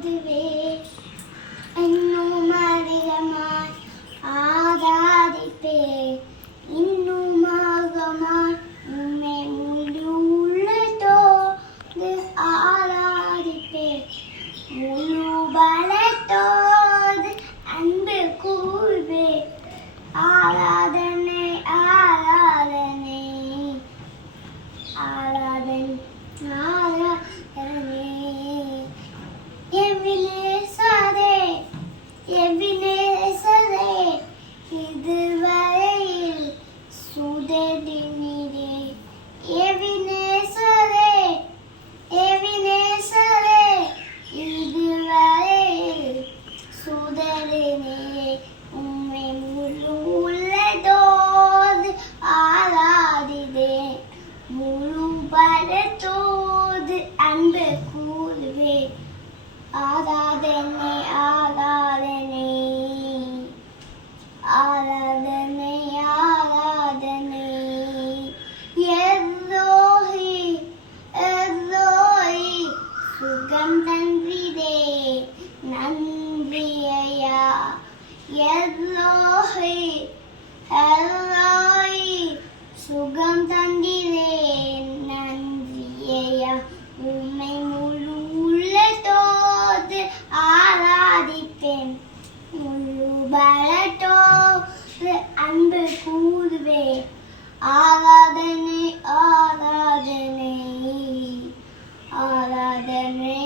கூதுவே இன்னும் அதிகமாய் ஆராதிப்பே இன்னும் ஆகமாய் உம்மை முழு உள்ளத்தோடு ஆராதிப்பே முழு பலத்தோடு அன்பு கூறுவே ஆராதனை ஆராதனை ஆராதனை ஆராதனை எவ்வினேசரே இதுவரையில் சுடரினிலே எவ்வினேசரே இதுவரையில் சுடரினிலே உம்மை முழு உள்ளத்தோடு ஆராதித்தேன் முழு பலத்தோடு அன்பு கூறுவேன் ஆராதனை ஆராதனை ஆராதனை ஆராதனை எல்லோஹி எல்லோஹி சுகம் தந்திரே நன்றி ஐயா எல்லோஹி எல்லோஹி சுகம் தந்திரே நன்றி ஐயா உம்மை முழு உள்ளத்தோடு ஆராதிப்பேன் முழு பலத்தோடு அன்பு கூறுவே ஆராதனை ஆராதனை ஆராதனை